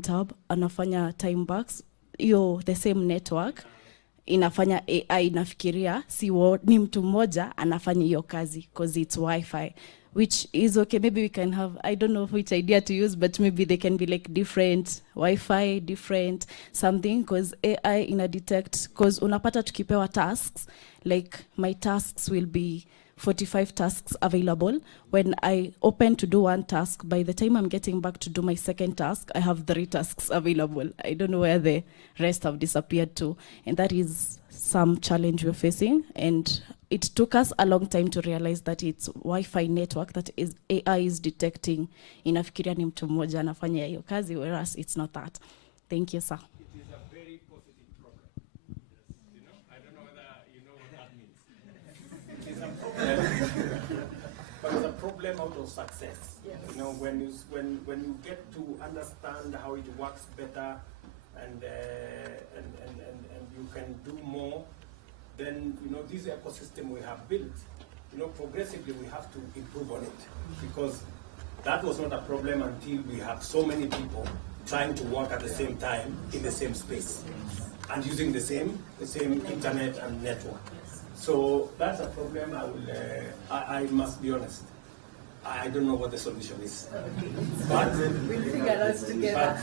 phone tab, anafanya time bucks, the same network, inafanya AI inafikiria, ni mtu mmoja, anafanya hiyo kazi, because it's Wi-Fi. Which is okay, maybe we can have, I don't know which idea to use, but maybe they can be like different Wi-Fi, different something, because AI ina detect, because unapata tukipewa tasks, like my tasks will be 45 tasks available. When I open to do one task, by the time I'm getting back to do my second task, I have 3 tasks available. I don't know where the rest have disappeared to. And that is some challenge we're facing. And it took us a long time to realize that it's Wi-Fi network that is AI is detecting. Inafikiria ni mtu mmoja anafanya hiyo kazi, whereas it's not that. Thank you, sir. It is a very positive problem. You know, I don't know whether you know what that means. It is a problem, but it's a problem out of success. Yes. You know, when you get to understand how it works better, and you can do more, then, you know, this ecosystem we have built, you know, progressively we have to improve on it, because that was not a problem until we had so many people trying to work at the same time in the same space and using the same internet and network. So that's a problem. I must be honest, I don't know what the solution is, but we'll figure it out together.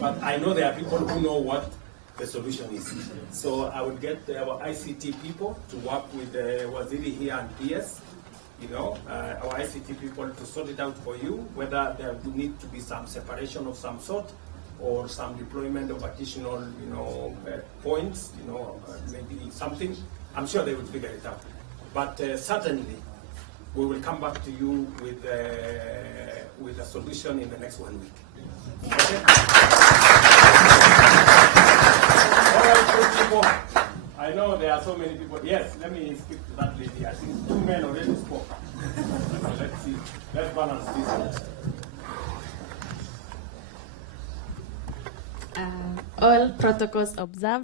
But I know there are people who know what the solution is. So I would get our ICT people to work with Waziri here and PS, you know, our ICT people to sort it out for you, whether there would need to be some separation of some sort or some deployment of additional, you know, points, you know, maybe something. I'm sure they will figure it out. But certainly, we will come back to you with a solution in the next 1 week. Okay? All right, good people. I know there are so many people. Yes, let me speak to that lady. I think 2 men already spoke. So let's see. Let's balance this. All protocols observed.